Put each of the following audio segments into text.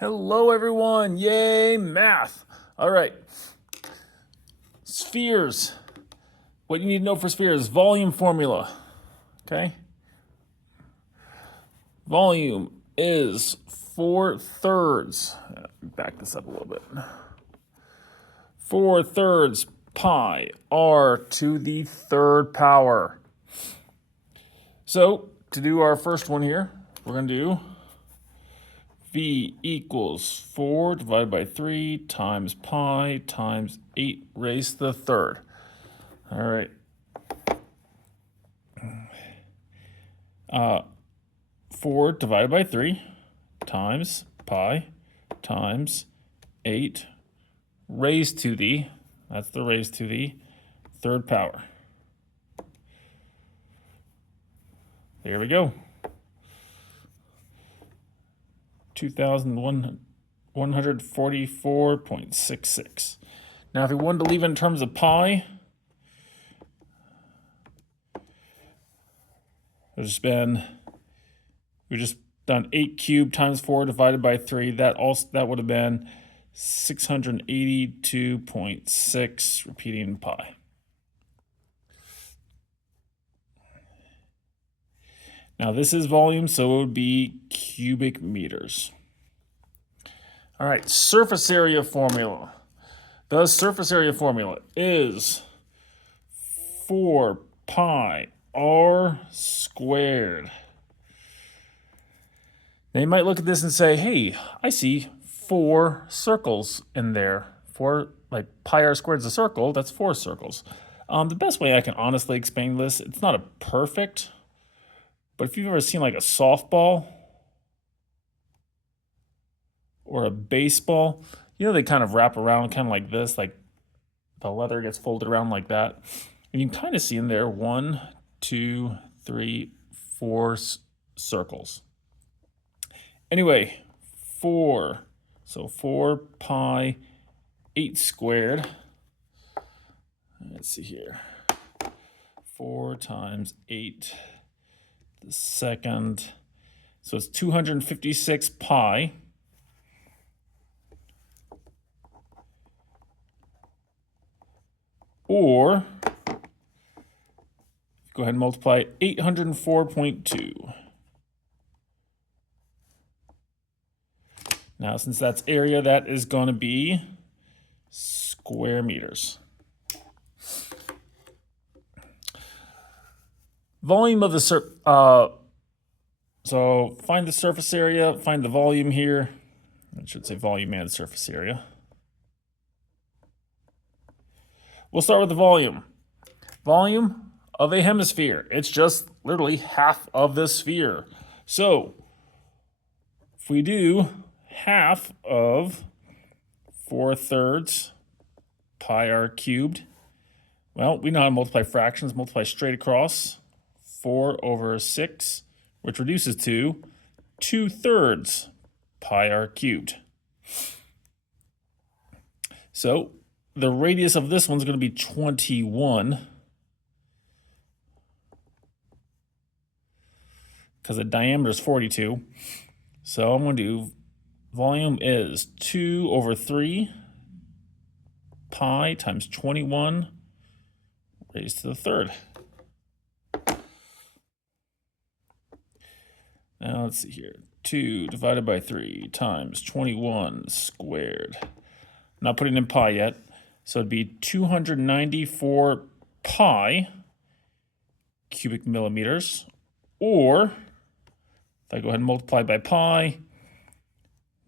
Hello, everyone. Yay, math. All right. Spheres. What you need to know for spheres, volume formula. Okay? Volume is 4/3. Back this up a little bit. 4/3 pi r to the third power. So, to do our first one here, we're going to do V equals 4 divided by 3 times pi times 8 raised to the third. All right. 4 divided by 3 times pi times 8 raised to the, that's the raised to the third power. There we go. 2,144.66. Now, if you wanted to leave it in terms of pi, we've just done 8 cubed times 4 divided by 3. That would have been 682.6, repeating pi. Now this is volume, so it would be cubic meters. All right, surface area formula. The surface area formula is 4 pi r squared. Now you might look at this and say, hey, I see 4 circles in there. 4, like pi r squared is a circle, that's 4 circles. The best way I can honestly explain this, it's not a perfect, but if you've ever seen like a softball or a baseball, you know, they kind of wrap around kind of like this, like the leather gets folded around like that. And you can kind of see in there 1, 2, 3, 4 circles. Anyway, 4. So 4 pi 8 squared. Let's see here. 4 times 8 the second. So it's 256 pi. Or, go ahead and multiply 804.2. Now, since that's area, that is going to be square meters. Volume of the so find the surface area, find the volume here. I should say volume and surface area. We'll start with the volume. Volume of a hemisphere. It's just literally half of the sphere. So if we do half of 4/3 pi r cubed, well, we know how to multiply fractions. Multiply straight across. 4 over 6, which reduces to 2/3 pi r cubed. So the radius of this one's going to be 21, because the diameter is 42. So I'm going to do volume is 2 over 3 pi times 21 raised to the third. Now let's see here. 2 divided by 3 times 21 squared. Not putting in pi yet. So it'd be 294 pi cubic millimeters. Or, if I go ahead and multiply by pi,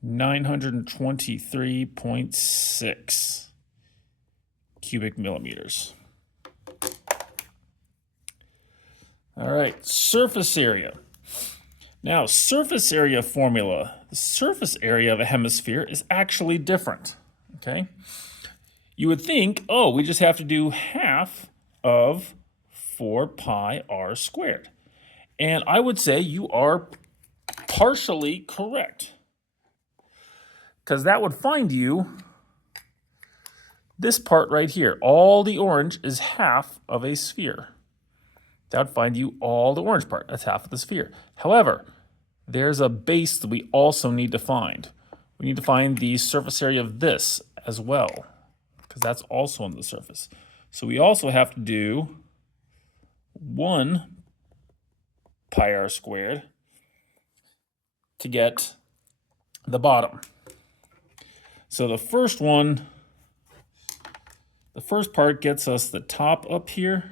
923.6 cubic millimeters. All right, surface area. Now, surface area formula. The surface area of a hemisphere is actually different, okay? You would think, oh, we just have to do half of 4 pi r squared. And I would say you are partially correct, because that would find you this part right here. All the orange is half of a sphere. That would find you all the orange part. That's half of the sphere. However, there's a base that we also need to find. we need to find the surface area of this as well, because that's also on the surface. So we also have to do 1 pi r squared to get the bottom. So the first part gets us the top up here.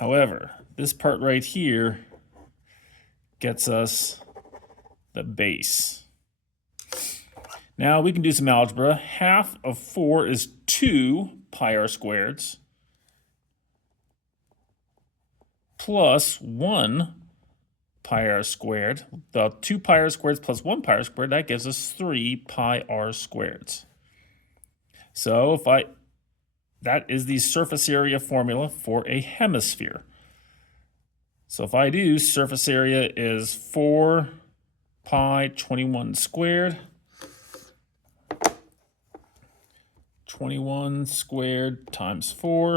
However, this part right here gets us the base. Now we can do some algebra. Half of 4 is 2 pi r squareds plus 1 pi r squared. The 2 pi r squareds plus 1 pi r squared, that gives us 3 pi r squareds. So that is the surface area formula for a hemisphere. So if I do, surface area is 4 pi 21 squared. 21 squared times 4,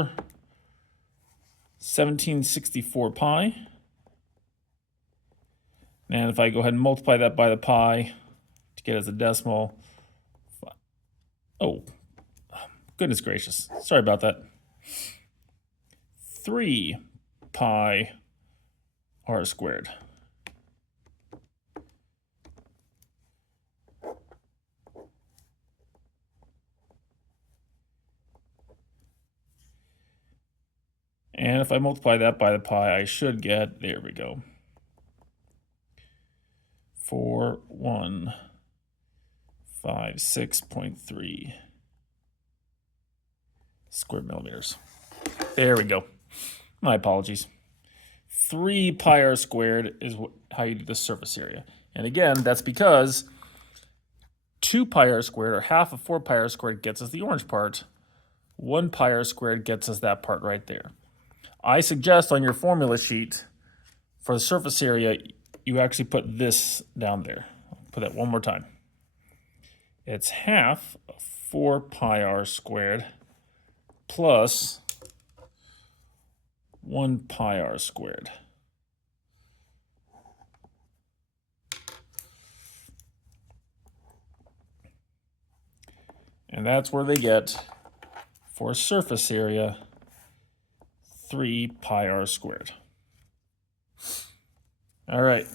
1764 pi. And if I go ahead and multiply that by the pi to get it as a decimal, oh, goodness gracious, sorry about that. 3 pi r squared. And if I multiply that by the pi, I should get, there we go, 4156.3 square millimeters. There we go. My apologies. 3 pi r squared is how you do the surface area. And again, that's because 2 pi r squared, or half of 4 pi r squared, gets us the orange part. 1 pi r squared gets us that part right there. I suggest on your formula sheet for the surface area, you actually put this down there. I'll put that one more time. It's half of 4 pi r squared plus 1 pi r squared. And that's where they get, for surface area, 3 pi r squared. All right.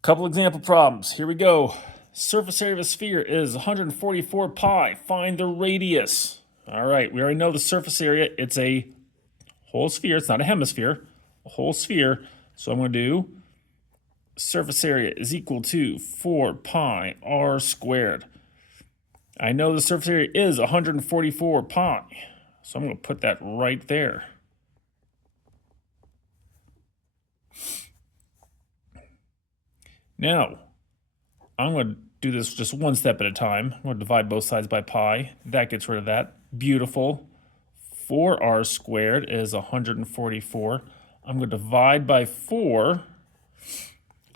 Couple example problems. Here we go. Surface area of a sphere is 144 pi. Find the radius. All right, we already know the surface area. It's a whole sphere. It's not a hemisphere. A whole sphere. So I'm going to do surface area is equal to 4 pi r squared. I know the surface area is 144 pi. So I'm going to put that right there. Now, I'm going to do this just one step at a time. I'm going to divide both sides by pi. That gets rid of that. Beautiful. 4r squared is 144. I'm going to divide by 4.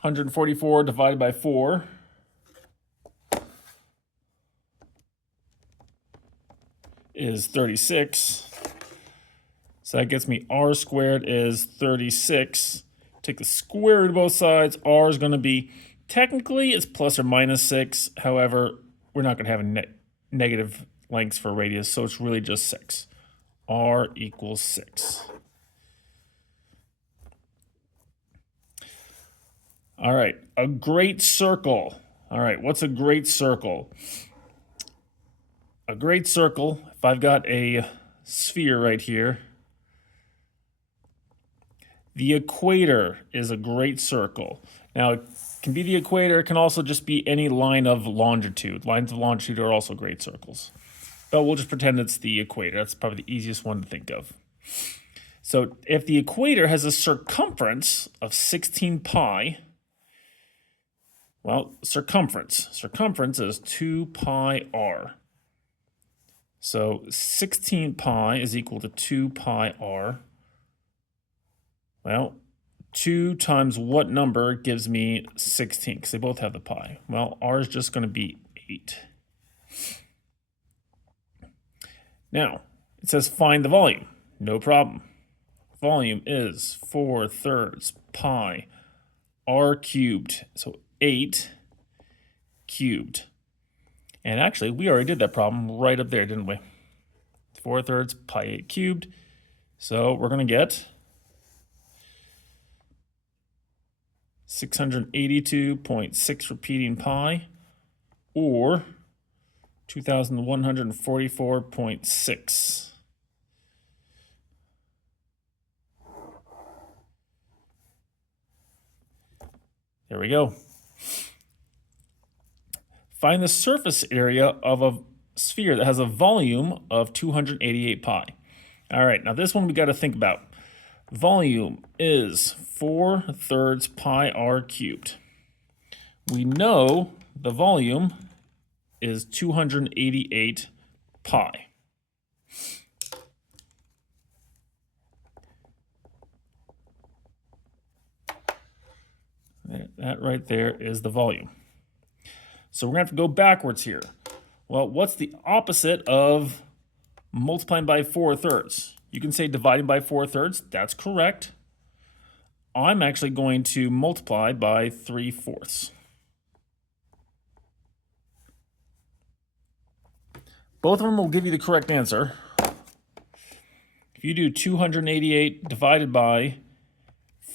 144 divided by 4 is 36. So that gets me r squared is 36. Take the square root of both sides. R is going to be, technically it's plus or minus 6. However, we're not going to have negative lengths for radius, so it's really just 6. R equals 6. All right, a great circle. All right, what's a great circle? A great circle, if I've got a sphere right here, the equator is a great circle. Now, it can be the equator. It can also just be any line of longitude. Lines of longitude are also great circles. But we'll just pretend it's the equator. That's probably the easiest one to think of. So if the equator has a circumference of 16 pi, well, circumference is 2 pi r. So 16 pi is equal to 2 pi r. Well, 2 times what number gives me 16? Because they both have the pi. Well, r is just going to be 8. Now, it says find the volume. No problem. Volume is 4/3 pi r cubed. So 8 cubed. And actually, we already did that problem right up there, didn't we? 4/3 pi 8 cubed. So we're going to get 682.6 repeating pi, or 2144.6. There we go. Find the surface area of a sphere that has a volume of 288 pi. All right, now this one we got to think about. Volume is 4/3 pi r cubed. We know the volume is 288 pi. That right there is the volume. So we're going to have to go backwards here. Well, what's the opposite of multiplying by 4/3? You can say dividing by 4/3. That's correct. I'm actually going to multiply by 3/4. Both of them will give you the correct answer. If you do 288 divided by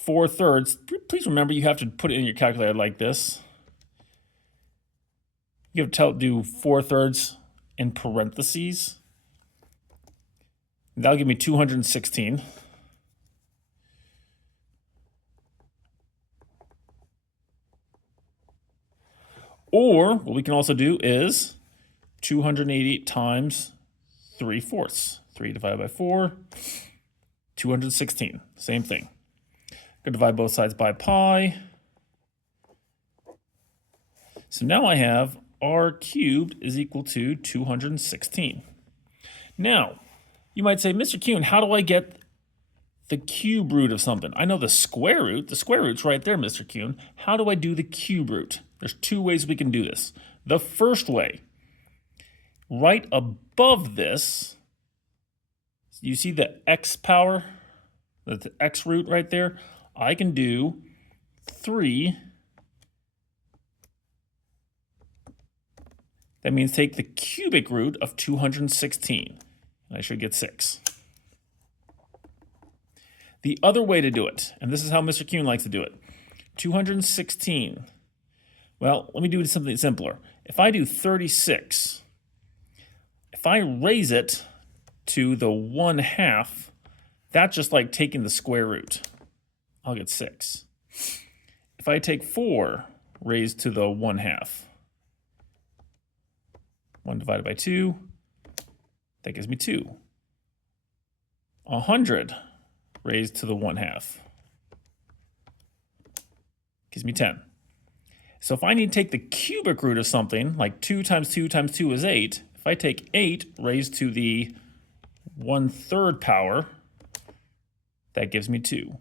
4/3, please remember you have to put it in your calculator like this. You have to do 4/3 in parentheses. That'll give me 216. Or what we can also do is 280 times 3/4. 3 divided by 4, 216. Same thing. Going to divide both sides by pi. So now I have r cubed is equal to 216. Now, you might say, Mr. Kuhn, how do I get the cube root of something? I know the square root. The square root's right there, Mr. Kuhn. How do I do the cube root? There's two ways we can do this. The first way, right above this, you see the x power, the x root right there? I can do 3. That means take the cubic root of 216. And I should get 6. The other way to do it, and this is how Mr. Kuhn likes to do it, 216. Well, let me do something simpler. If I do 36, if I raise it to the 1/2, that's just like taking the square root. I'll get 6. If I take 4 raised to the 1/2, 1 divided by 2, that gives me 2. 100 raised to the 1/2 gives me 10. So if I need to take the cubic root of something, like 2 times 2 times 2 is 8, if I take 8 raised to the 1/3 power, that gives me 2.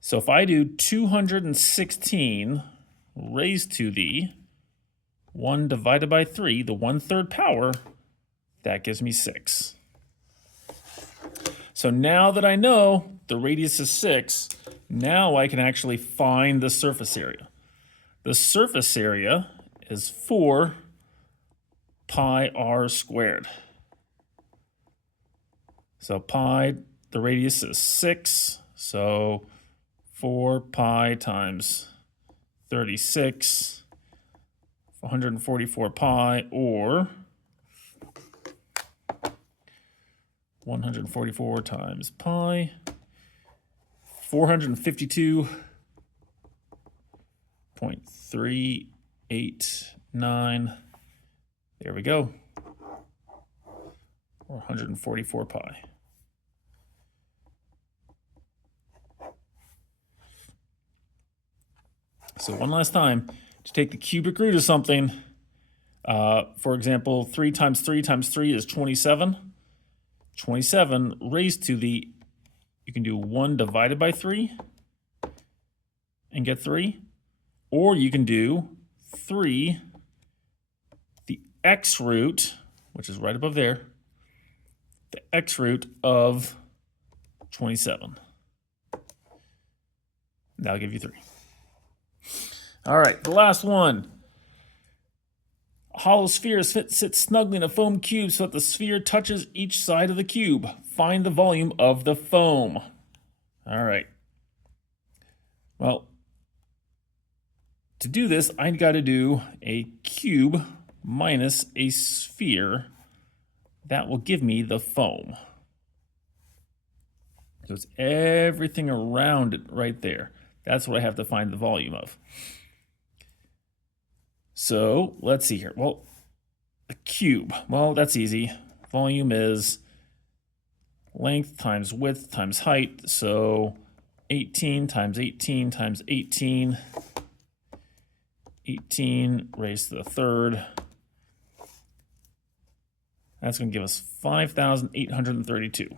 So if I do 216 raised to the 1 divided by 3, the 1/3 power, that gives me 6. So now that I know the radius is 6, now I can actually find the surface area. The surface area is 4 pi r squared. So pi, the radius is 6, so 4 pi times 36, 144 pi, or 144 times pi, 452.389. There we go. Or 144 pi. So one last time, to take the cubic root of something, for example, 3 times 3 times 3 is 27. 27 raised to the, you can do 1 divided by 3 and get 3. Or you can do 3, the x root, which is right above there, the x root of 27. That'll give you 3. All right, the last one. A hollow sphere sits snugly in a foam cube so that the sphere touches each side of the cube. Find the volume of the foam. All right. Well, to do this, I got to do a cube minus a sphere. That will give me the foam. So it's everything around it right there. That's what I have to find the volume of. So let's see here. Well, a cube. Well, that's easy. Volume is length times width times height. So 18 times 18 times 18. 18 raised to the third. That's going to give us 5,832.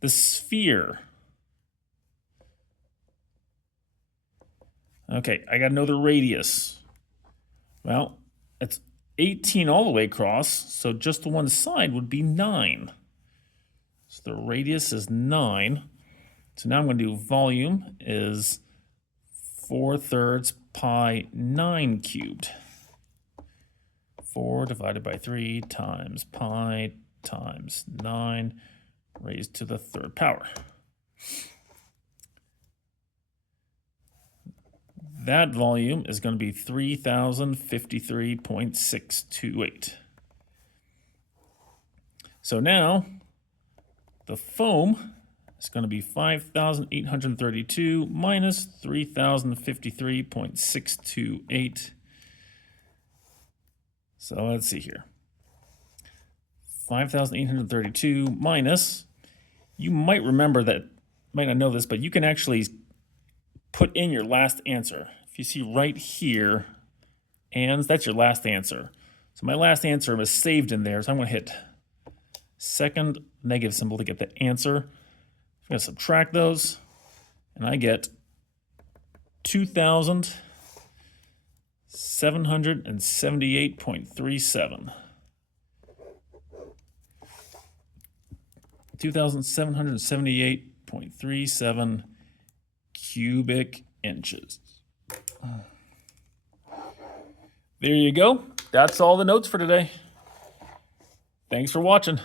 The sphere. Okay, I got to know the radius. Well, it's 18 all the way across, so just the one side would be 9. So the radius is 9. So now I'm going to do volume is 4/3 pi 9 cubed. 4 divided by 3 times pi times 9 raised to the third power. That volume is going to be 3,053.628. So now the foam is going to be 5,832 minus 3,053.628. So let's see here. 5,832 minus, you might remember that, might not know this, but you can actually put in your last answer. If you see right here, ands, that's your last answer. So my last answer was saved in there, so I'm going to hit second negative symbol to get the answer. I'm going to subtract those, and I get 2,778.37. 2,778.37 cubic inches. There you go. That's all the notes for today. Thanks for watching.